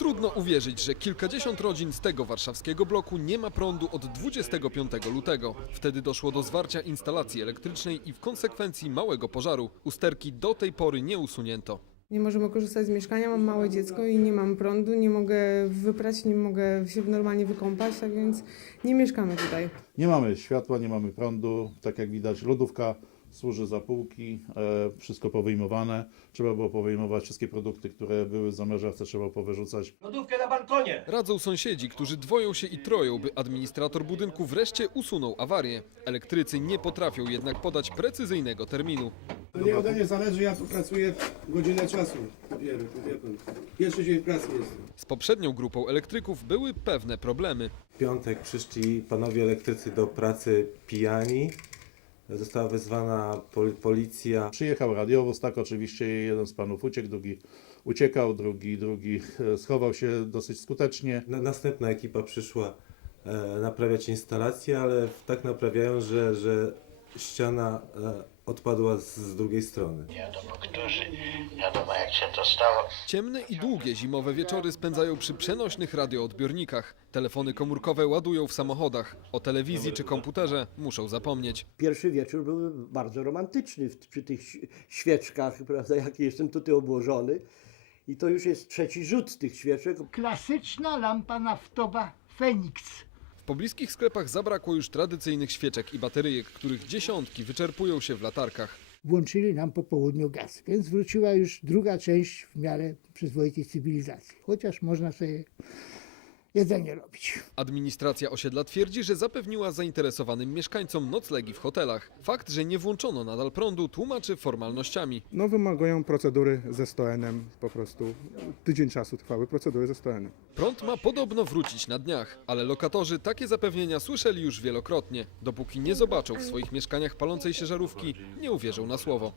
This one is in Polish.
Trudno uwierzyć, że kilkadziesiąt rodzin z tego warszawskiego bloku nie ma prądu od 25 lutego. Wtedy doszło do zwarcia instalacji elektrycznej i w konsekwencji małego pożaru. Usterki do tej pory nie usunięto. Nie możemy korzystać z mieszkania, mam małe dziecko i nie mam prądu, nie mogę wyprać, nie mogę się normalnie wykąpać, tak więc nie mieszkamy tutaj. Nie mamy światła, nie mamy prądu. Tak jak widać, lodówka służy za półki, e, wszystko powyjmowane. Trzeba było powyjmować wszystkie produkty, które były w zamrażarce, trzeba było powyrzucać. Lodówkę na balkonie! Radzą sąsiedzi, którzy dwoją się i troją, by administrator budynku wreszcie usunął awarię. Elektrycy nie potrafią jednak podać precyzyjnego terminu. To nie ode mnie zależy, ja tu pracuję godzinę czasu dopiero, wie pan. Pierwszy dzień pracy jest. Z poprzednią grupą elektryków były pewne problemy. W piątek przyszli panowie elektrycy do pracy pijani. Została wezwana pol- policja. Przyjechał radiowóz, tak oczywiście jeden z panów uciekł, drugi uciekał, drugi, drugi e, schował się dosyć skutecznie. Na- Następna ekipa przyszła e, naprawiać instalację, ale tak naprawiają, że, że ściana e, odpadła z, z drugiej strony. Nie wiadomo którzy, nie wiadomo jak się to stało. Ciemne i długie zimowe wieczory spędzają przy przenośnych radioodbiornikach. Telefony komórkowe ładują w samochodach. O telewizji czy komputerze muszą zapomnieć. Pierwszy wieczór był bardzo romantyczny w, przy tych ś- świeczkach, prawda, jaki jestem tutaj obłożony. I to już jest trzeci rzut tych świeczek. Klasyczna lampa naftowa Feniks. W pobliskich sklepach zabrakło już tradycyjnych świeczek i bateryjek, których dziesiątki wyczerpują się w latarkach. Włączyli nam po południu gaz, więc wróciła już druga część w miarę przyzwoitej cywilizacji. Chociaż można sobie jedzenie robić. Administracja osiedla twierdzi, że zapewniła zainteresowanym mieszkańcom noclegi w hotelach. Fakt, że nie włączono nadal prądu tłumaczy formalnościami. No wymagają procedury ze stoenem, po prostu tydzień czasu trwały procedury ze stoenem. Prąd ma podobno wrócić na dniach, ale lokatorzy takie zapewnienia słyszeli już wielokrotnie. Dopóki nie zobaczą w swoich mieszkaniach palącej się żarówki, nie uwierzą na słowo.